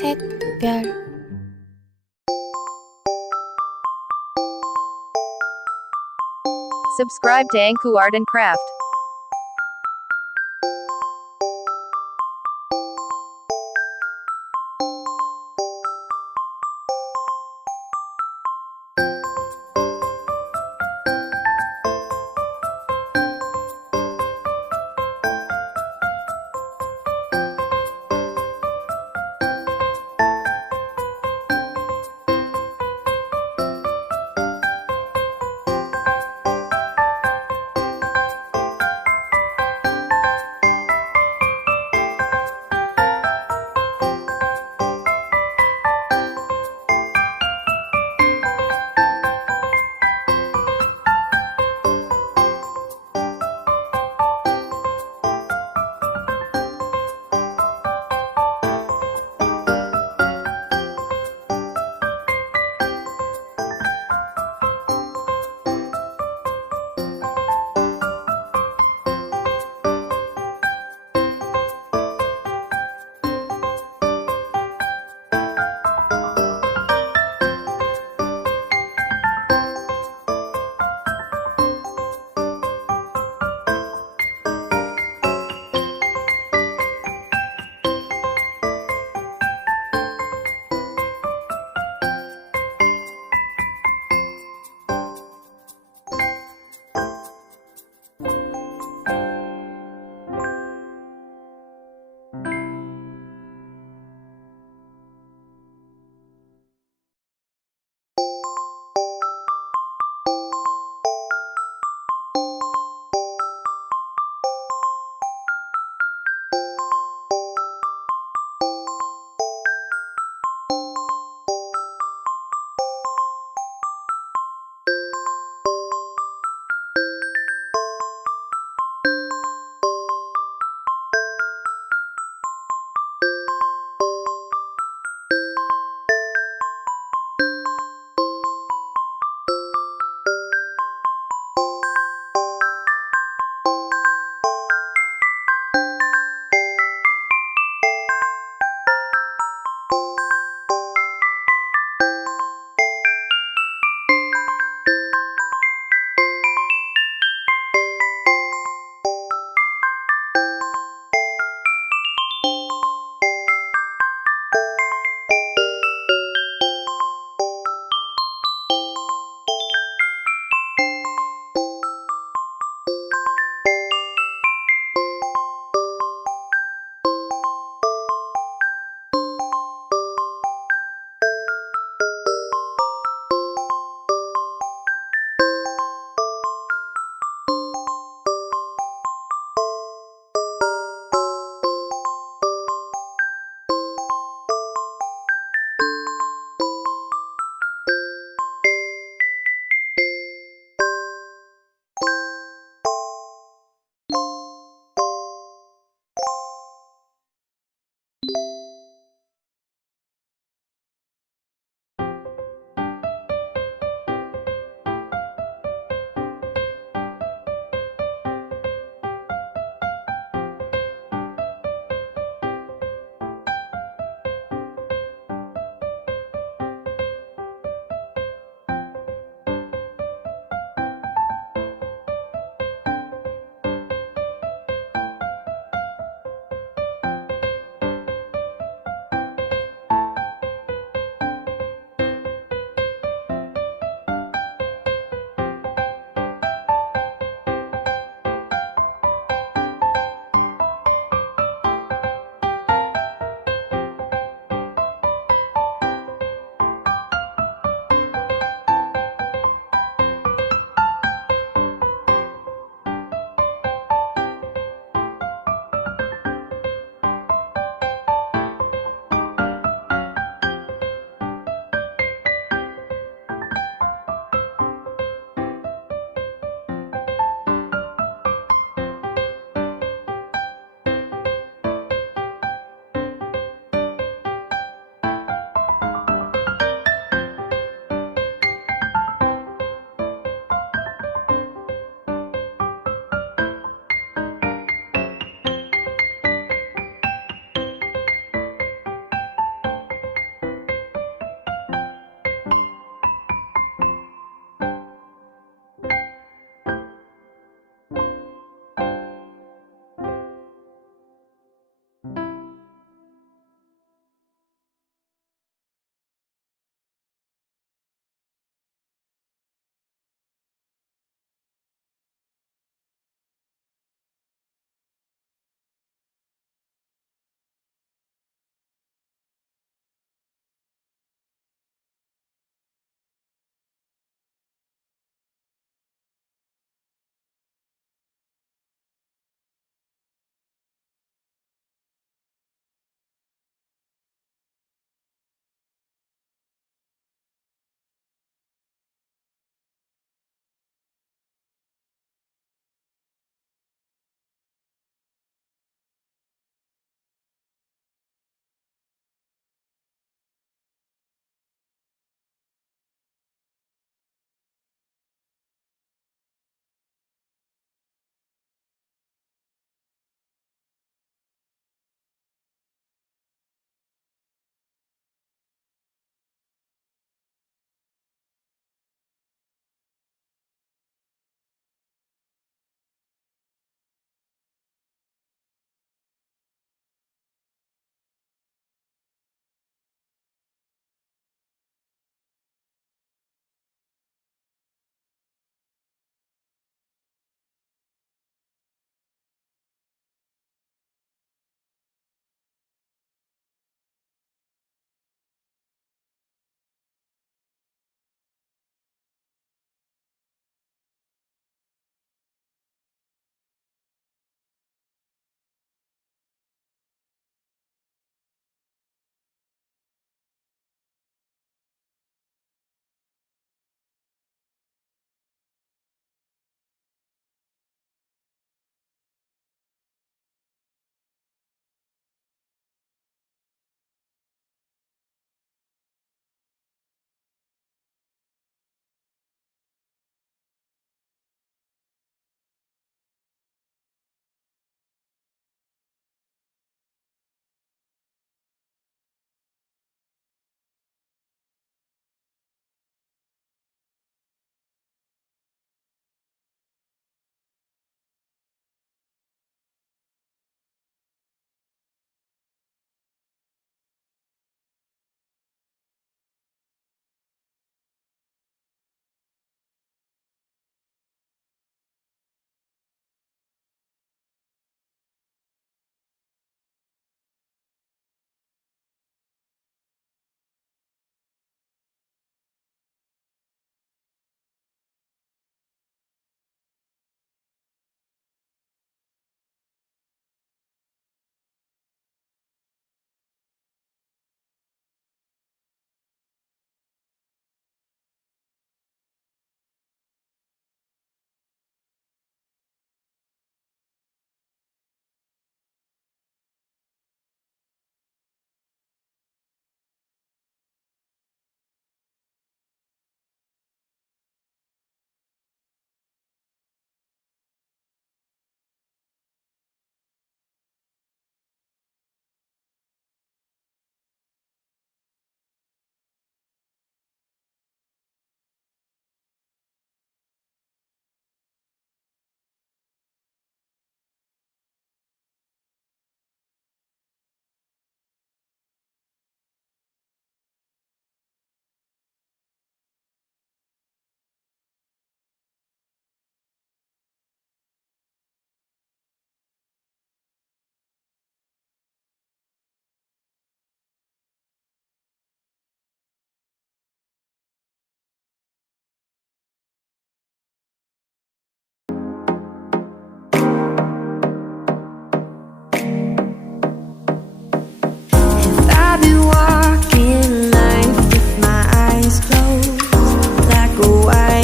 셋, 별. Subscribe to Anku Art and Craft.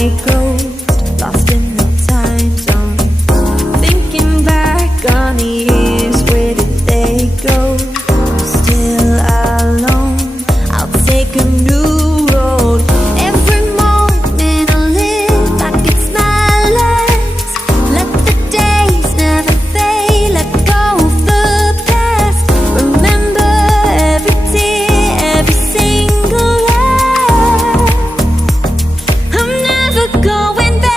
like ghosts, lost in the time zone. Thinking back on the years, where did they go? I'm still alone, I'll take a new road. Every moment I live like it's my last. Let the days never fade, let go of the past. Remember every tear, every single laugh. I'm never going back.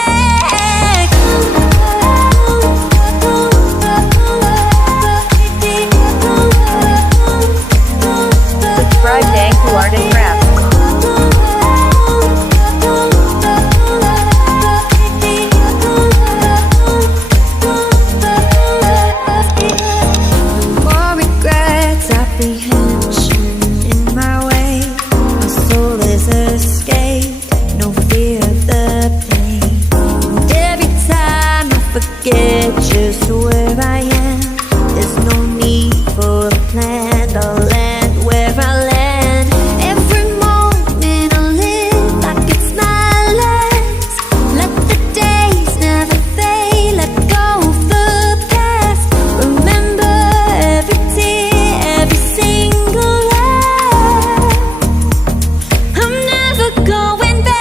Subscribe to Anku Art and Craft. More regrets, apprehension in my way. My soul is escaped, no fear of the pain. And every time I forget just where I am, there's no need for a plan. I'll land where I land. Every moment I live like it's my last. Let the days never fade, let go of the past. Remember every tear, every single laugh. I'm never going back.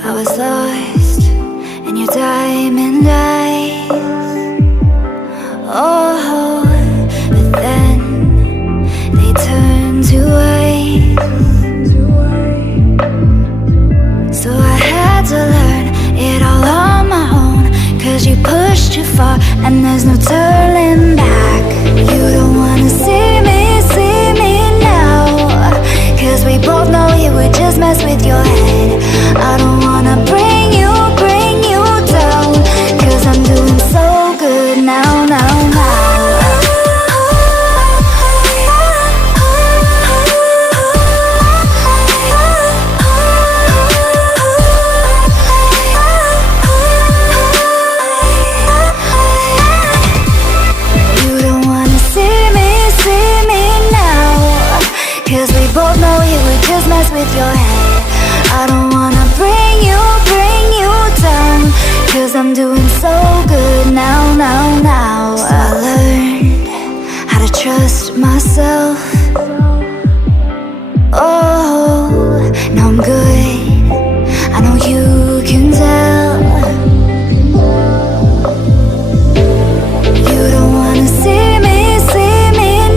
I was lost in your diamond eyes. Oh, but then they turned to ice. So I had to learn it all on my own, 'cause you pushed too far and there's no turning back. You don't wanna see me now, 'cause we both know it would just mess with your head. I don't wanna bring you down, 'cause I'm doing so good now. You don't wanna see me now, 'cause we both know it would just mess with your head. I don't wanna bring you down, 'cause I'm doing so good now. So I learned how to trust myself. Oh, now I'm good, I know you can tell. You don't wanna see me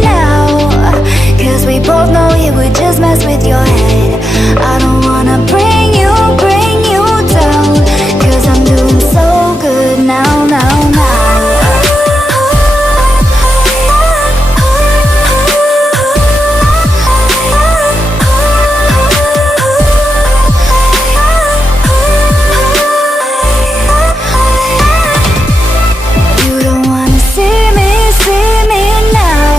now, 'cause we both know it would just mess with your head. I don't wanna bring you down, 'cause I'm doing so good now. You don't wanna see me now,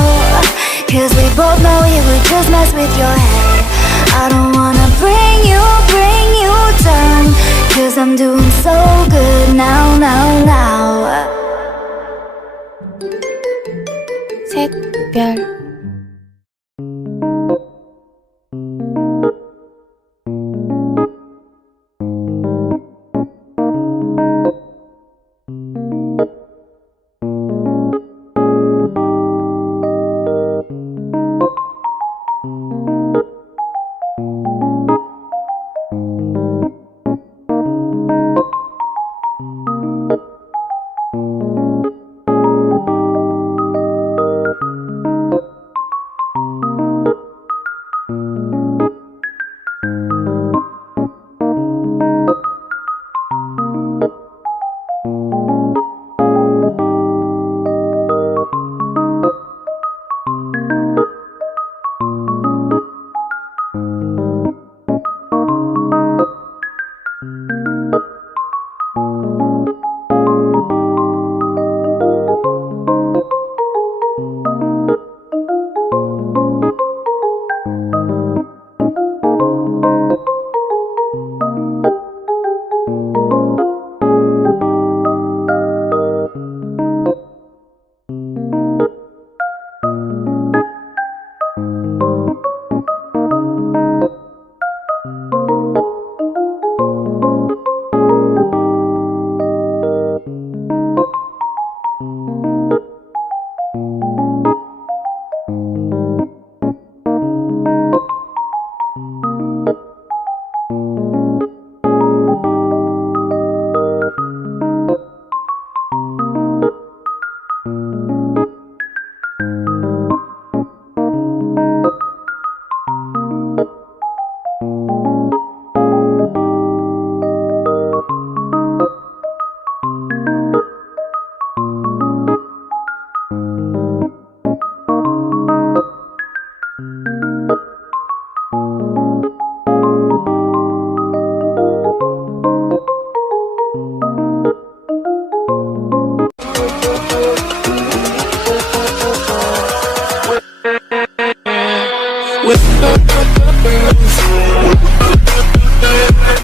'cause we both know it would just mess with your head. I don't wanna bring you down, 'cause I'm doing so good now. 샛별